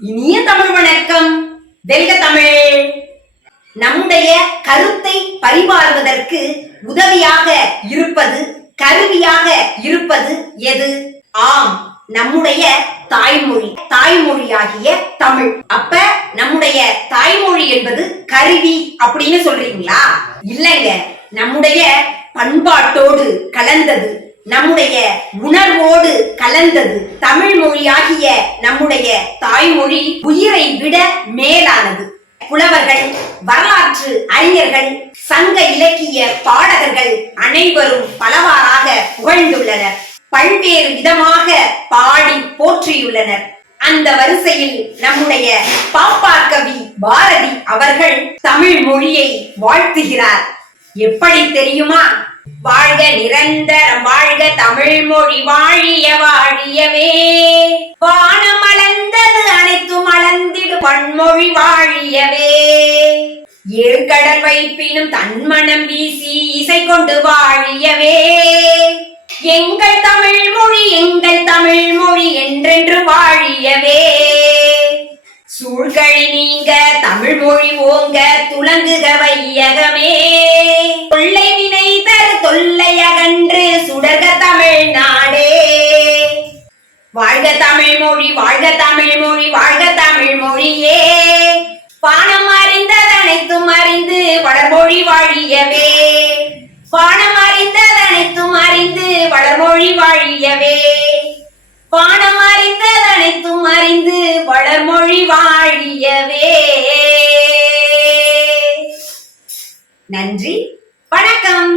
இனிய தமிழ் வணக்கம். வெல்க தமிழ். நம்முடைய கருத்தை பரிமாறுவதற்கு உதவியாக இருப்பது, கருவியாக இருப்பது எது? ஆம், நம்முடைய தாய்மொழி, தாய்மொழியாகிய தமிழ். அப்ப நம்முடைய தாய்மொழி என்பது கருவி அப்படின்னு சொல்றீங்களா? இல்லைங்க, நம்முடைய பண்பாட்டோடு கலந்தது, நம்முடைய உணர்வோடு கலந்தது. தமிழ் மொழியாகிய நம்முடைய தாய்மொழி உயிரை விட மேலானது. புலவர்கள், வரலாற்று அறிஞர்கள், சங்க இலக்கிய பாடகர்கள் அனைவரும் பலவாறாக புகழ்ந்துள்ளனர், பல்வேறு விதமாக பாடி போற்றியுள்ளனர். அந்த வரிசையில் நம்முடைய பாப்பார் கவி பாரதி அவர்கள் தமிழ் மொழியை வாழ்த்துகிறார். எப்படி தெரியுமா? வாழ்க நிரந்தரம் வாழ்க தமிழ் மொழி வாழிய வாழியவே, வானம் அளந்தது அனைத்தும் அளந்திடு பன்மொழி வாழியவே, ஏழ்கடல் வைப்பினும் தன்மனம் வீசி இசை கொண்டு வாழியவே, எங்கள் தமிழ் மொழி எங்கள் தமிழ் மொழி என்றென்று வாழியவே, சூழ்கழி நீங்க தமிழ் மொழி ஓங்க துலங்குக வையகமே, கொள்ளை வினை தரு தொல்லை அகன்று சுடர்க தமிழ்நாடே. வாழ்க தமிழ் மொழி வாழ்க தமிழ் மொழி வாழ்க தமிழ் மொழியே, பானம் அறிந்தது அனைத்தும் அறிந்து வளர்மொழி வாழியவே, பானம் அறிந்தது அனைத்தும் அறிந்து வளர்மொழி வாழியவே, பானம் அறிந்தது அனைத்தும் அறிந்து வளர்மொழி வாழியவே. நன்றி, வணக்கம்.